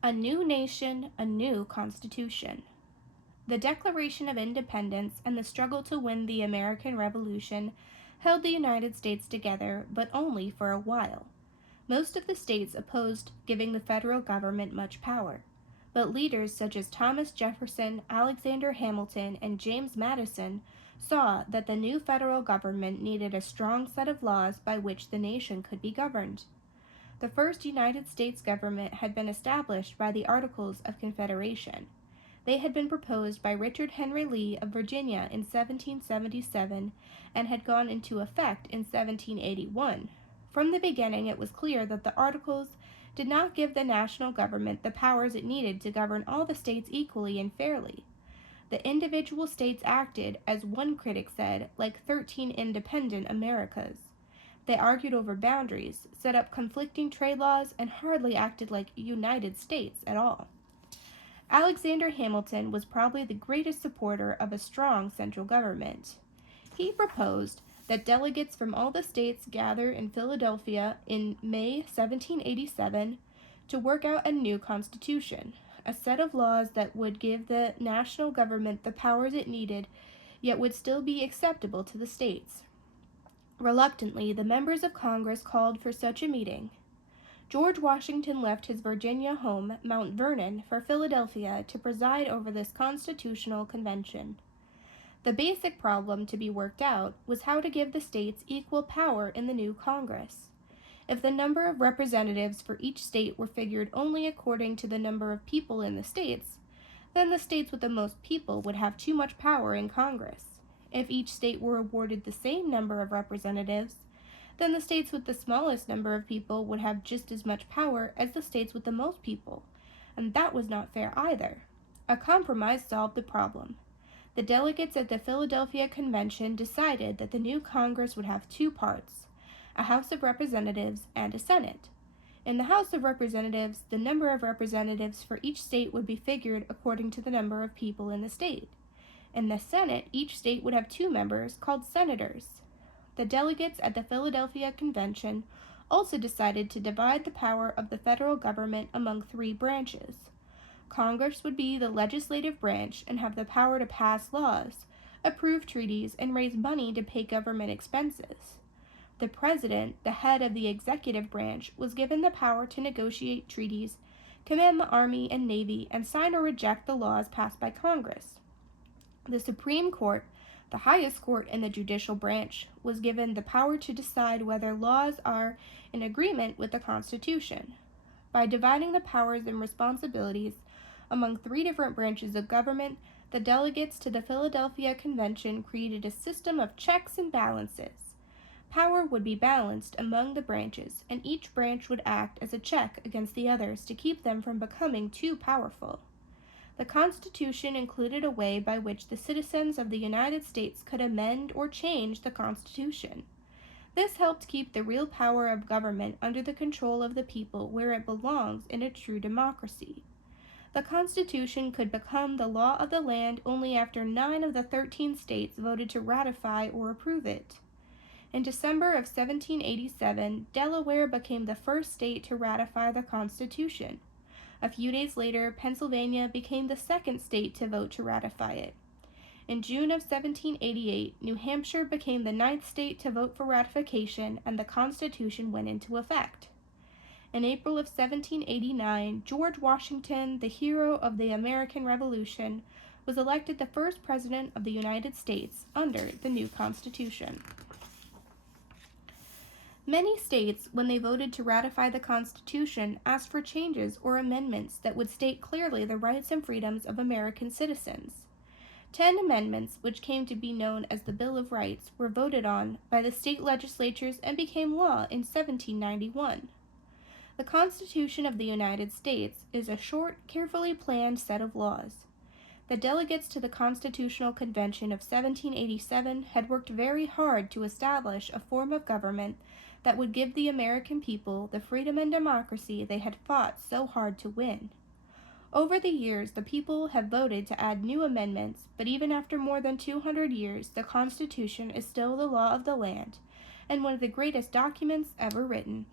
A new nation, a new constitution. The Declaration of Independence and the struggle to win the American Revolution held the United States together, but only for a while. Most of the states opposed giving the federal government much power, but leaders such as Thomas Jefferson, Alexander Hamilton, and James Madison saw that the new federal government needed a strong set of laws by which the nation could be governed. The first United States government had been established by the Articles of Confederation. They had been proposed by Richard Henry Lee of Virginia in 1777 and had gone into effect in 1781. From the beginning, it was clear that the Articles did not give the national government the powers it needed to govern all the states equally and fairly. The individual states acted, as one critic said, like 13 independent Americas. They argued over boundaries, set up conflicting trade laws, and hardly acted like United States at all. Alexander Hamilton was probably the greatest supporter of a strong central government. He proposed that delegates from all the states gather in Philadelphia in May 1787 to work out a new constitution, a set of laws that would give the national government the powers it needed, yet would still be acceptable to the states. Reluctantly, the members of Congress called for such a meeting. George Washington left his Virginia home, Mount Vernon, for Philadelphia to preside over this constitutional convention. The basic problem to be worked out was how to give the states equal power in the new Congress. If the number of representatives for each state were figured only according to the number of people in the states, then the states with the most people would have too much power in Congress. If each state were awarded the same number of representatives, then the states with the smallest number of people would have just as much power as the states with the most people, and that was not fair either. A compromise solved the problem. The delegates at the Philadelphia Convention decided that the new Congress would have two parts, a House of Representatives and a Senate. In the House of Representatives, the number of representatives for each state would be figured according to the number of people in the state. In the Senate, each state would have two members called senators. The delegates at the Philadelphia Convention also decided to divide the power of the federal government among three branches. Congress would be the legislative branch and have the power to pass laws, approve treaties, and raise money to pay government expenses. The president, the head of the executive branch, was given the power to negotiate treaties, command the army and navy, and sign or reject the laws passed by Congress. The Supreme Court, the highest court in the judicial branch, was given the power to decide whether laws are in agreement with the Constitution. By dividing the powers and responsibilities among three different branches of government, the delegates to the Philadelphia Convention created a system of checks and balances. Power would be balanced among the branches, and each branch would act as a check against the others to keep them from becoming too powerful. The Constitution included a way by which the citizens of the United States could amend or change the Constitution. This helped keep the real power of government under the control of the people where it belongs in a true democracy. The Constitution could become the law of the land only after 9 of the 13 states voted to ratify or approve it. In December of 1787, Delaware became the first state to ratify the Constitution. A few days later, Pennsylvania became the second state to vote to ratify it. In June of 1788, New Hampshire became the 9th state to vote for ratification, and the Constitution went into effect. In April of 1789, George Washington, the hero of the American Revolution, was elected the first president of the United States under the new Constitution. Many states, when they voted to ratify the Constitution, asked for changes or amendments that would state clearly the rights and freedoms of American citizens. 10 amendments, which came to be known as the Bill of Rights, were voted on by the state legislatures and became law in 1791. The Constitution of the United States is a short, carefully planned set of laws. The delegates to the Constitutional Convention of 1787 had worked very hard to establish a form of government that would give the American people the freedom and democracy they had fought so hard to win. Over the years, the people have voted to add new amendments, but even after more than 200 years, the Constitution is still the law of the land and one of the greatest documents ever written.